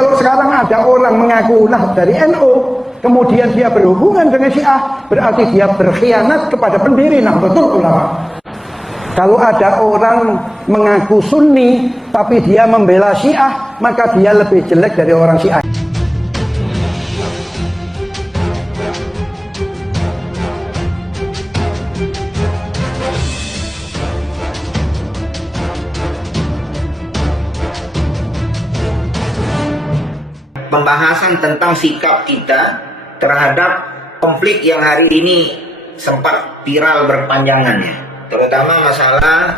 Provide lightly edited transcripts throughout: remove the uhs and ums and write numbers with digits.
kalau sekarang ada orang mengaku dari NU, kemudian dia berhubungan dengan Syiah, berarti dia berkhianat kepada pendiri Nahdlatul Ulama. Kalau ada orang mengaku Sunni, tapi dia membela Syiah, maka dia lebih jelek dari orang Syiah. Pembahasan tentang sikap kita terhadap konflik yang hari ini sempat viral berpanjangannya, terutama masalah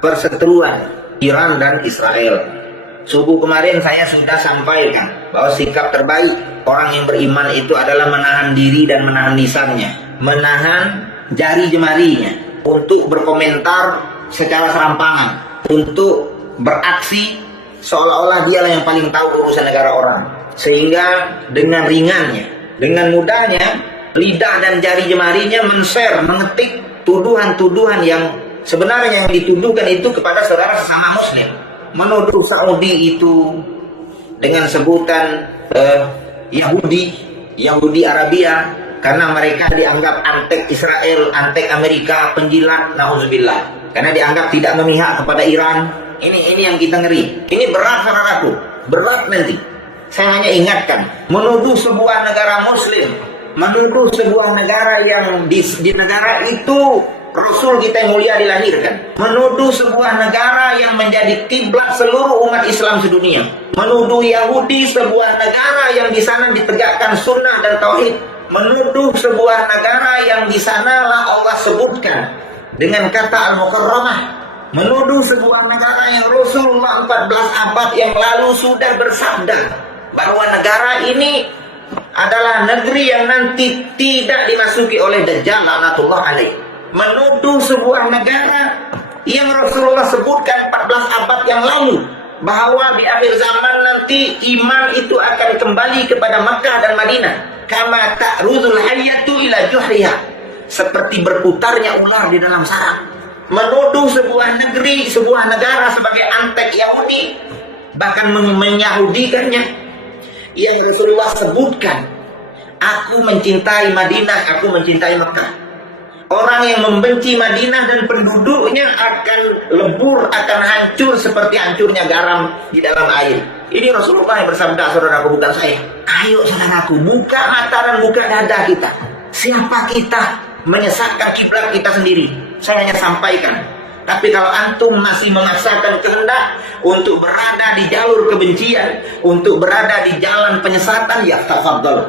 perseteruan Iran dan Israel. Subuh kemarin saya sudah sampaikan bahwa sikap terbaik orang yang beriman itu adalah menahan diri dan menahan lisannya, menahan jari jemarinya untuk berkomentar secara serampangan, untuk beraksi seolah-olah dialah yang paling tahu urusan negara orang. Sehingga dengan ringannya, dengan mudahnya, lidah dan jari jemarinya men-share, mengetik tuduhan-tuduhan yang sebenarnya yang dituduhkan itu kepada saudara sesama muslim. Menuduh Saudi itu dengan sebutan Yahudi Arabia, karena mereka dianggap antek Israel, antek Amerika, penjilat, na'udzubillah. Karena dianggap tidak memihak kepada Iran. Ini yang kita ngeri. Ini berat saudaraku, berat nanti. Saya hanya ingatkan, menuduh sebuah negara muslim, menuduh sebuah negara yang di negara itu Rasul kita yang mulia dilahirkan, menuduh sebuah negara yang menjadi kiblat seluruh umat Islam sedunia, menuduh Yahudi sebuah negara yang di sana ditegakkan sunnah dan tauhid, menuduh sebuah negara yang di sanalah Allah sebutkan dengan kata Al-Mukarramah, menuduh sebuah negara yang Rasulullah 14 abad yang lalu sudah bersabda bahwa negara ini adalah negeri yang nanti tidak dimasuki oleh Dajjal laknatullah alaih. Menuduh sebuah negara yang Rasulullah sebutkan 14 abad yang lalu bahwa di akhir zaman nanti iman itu akan kembali kepada Makkah dan Madinah, kama ta'rudul hayyatu ila juhriha, seperti berputarnya ular di dalam sarang. Menuduh sebuah negeri, sebuah negara sebagai antek Yahudi, bahkan menyahudikannya, yang Rasulullah sebutkan, aku mencintai Madinah, aku mencintai Makkah. Orang yang membenci Madinah dan penduduknya akan lebur, akan hancur seperti hancurnya garam di dalam air. Ini Rasulullah yang bersabda, saudaraku, bukan saya. Ayo saudaraku, buka mata dan buka dada kita. Siapa kita menyesatkan kiblat kita sendiri? Saya hanya sampaikan. Tapi kalau antum masih memaksakan kehendak untuk berada di jalur kebencian, untuk berada di jalan penyesatan, ya tafadhol.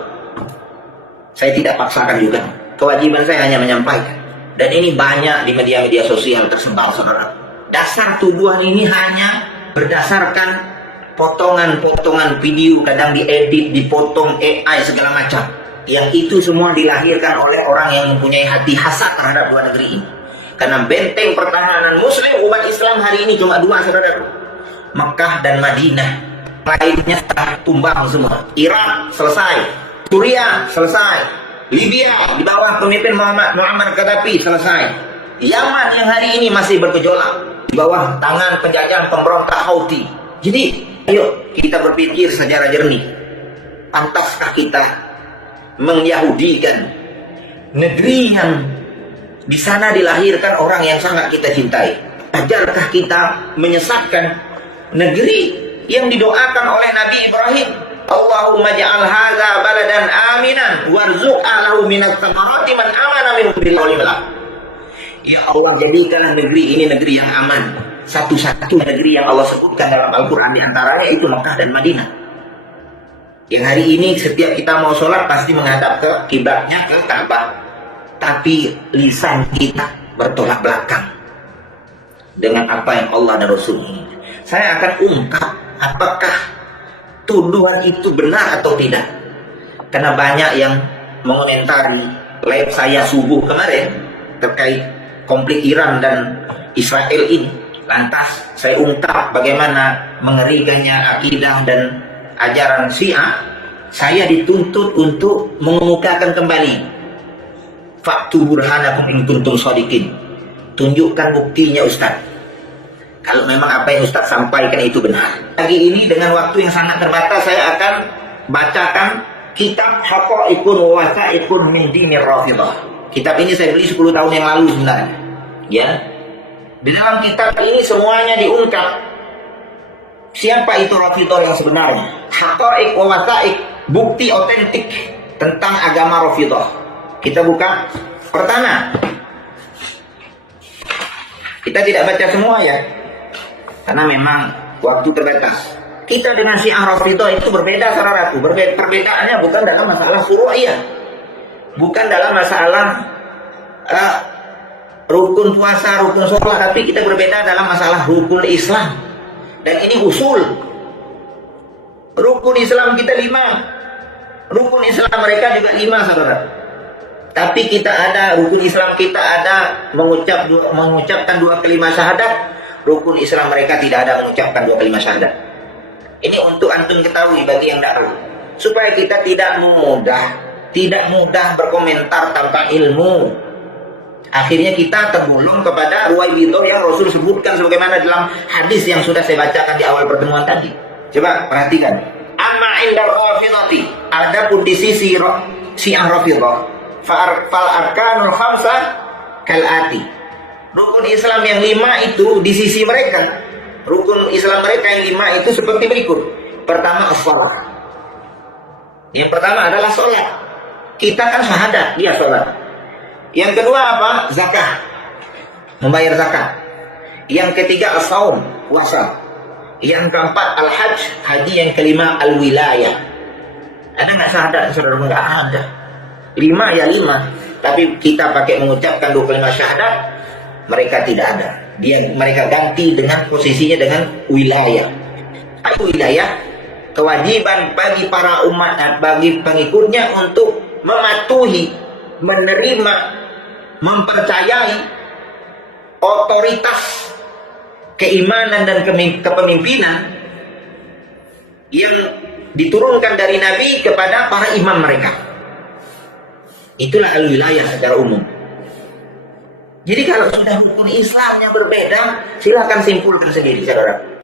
Saya tidak paksakan juga. Kewajiban saya hanya menyampaikan. Dan ini banyak di media-media sosial tersebar, saudara. Dasar tuduhan ini hanya berdasarkan potongan-potongan video, kadang diedit, dipotong AI segala macam. Yang itu semua dilahirkan oleh orang yang mempunyai hati hasad terhadap dua negeri ini. Karena benteng pertahanan muslim umat Islam hari ini cuma dua, saudara, Mekah dan Madinah. Lainnya tumbang semua. Irak selesai, Suriah selesai, Libya di bawah pemimpin Muammar Gaddafi selesai, Yaman yang hari ini masih bergejolak di bawah tangan penjajahan pemberontak Houthi. Jadi ayo kita berpikir secara jernih. Pantaskah kita mengyahudikan negeri yang di sana dilahirkan orang yang sangat kita cintai? Ajarkah kita menyesatkan negeri yang didoakan oleh Nabi Ibrahim? Allahumma ja'al hadza baladan aminan warzuq ahlahu minat thamarati man amana minhum billahi wal yawmil akhir. Ya Allah, jadikanlah negeri ini negeri yang aman. Satu-satu negeri yang Allah sebutkan dalam Al-Quran, di antaranya itu Mekah dan Madinah. Yang hari ini setiap kita mau sholat pasti menghadap ke kiblatnya, ke Ka'bah. Tapi lisan kita bertolak belakang dengan apa yang Allah dan Rasul ini. Saya akan ungkap apakah tuduhan itu benar atau tidak. Karena banyak yang mengomentari live saya subuh kemarin terkait konflik Iran dan Israel ini. Lantas saya ungkap bagaimana mengerikannya akidah dan ajaran Syiah. Saya dituntut untuk mengemukakan kembali, faktu burhanakum in kuntum shadiqin. Tunjukkan buktinya, Ustaz. Kalau memang apa yang Ustaz sampaikan itu benar. Pagi ini dengan waktu yang sangat terbatas saya akan bacakan kitab Haqa'iqun wa Wasa'iqun min Dinir Rafidhah. Kitab ini saya beli 10 tahun yang lalu sebenarnya. Ya. Di dalam kitab ini semuanya diungkap siapa itu Rafidhah yang sebenarnya. Haqa'iq wa Wasa'iq, bukti otentik tentang agama Rafidhah. Kita buka pertama. Kita tidak baca semua ya, karena memang waktu terbatas. Kita dengan Syiah Rafidhah itu berbeda saudaraku. Perbedaannya bukan dalam masalah furu'iyah, bukan dalam masalah rukun puasa, rukun sholat, tapi kita berbeda dalam masalah rukun Islam. Dan ini usul. Rukun Islam kita 5, rukun Islam mereka juga 5 saudara. Tapi kita ada, rukun Islam kita ada mengucapkan 2 kalimat syahadat. Rukun Islam mereka tidak ada mengucapkan 2 kalimat syahadat. Ini untuk antum ketahui bagi yang tahu, supaya kita tidak mudah berkomentar tanpa ilmu. Akhirnya kita tergulung kepada ruwaibidah yang Rasul sebutkan sebagaimana dalam hadis yang sudah saya bacakan di awal pertemuan tadi. Coba perhatikan. Amma indal Rafidhati, adapun di sisi Syiah Rafidhah, fal arkanul khamsah kalati. Rukun Islam yang 5 itu di sisi mereka, rukun Islam mereka yang 5 itu seperti berikut. Pertama as-shalah. Yang pertama adalah sholat. Kita kan syahadat, dia sholat. Yang kedua apa? Zakat. Membayar zakat. Yang ketiga as-saum, puasa. Yang keempat al-hajj, haji. Yang kelima al-wilayah. Ada nggak syahadat saudara? Nggak ada. 5 ya 5, tapi kita pakai mengucapkan 2 kalimat syahadat, mereka tidak ada. Mereka ganti dengan posisinya dengan wilayah. Apa wilayah? Kewajiban bagi para umat, bagi pengikutnya untuk mematuhi, menerima, mempercayai otoritas keimanan dan kepemimpinan yang diturunkan dari Nabi kepada para imam mereka. Itulah al-wilayah secara umum. Jadi kalau sudah rukun Islamnya berbeda, silakan simpulkan sendiri saudara.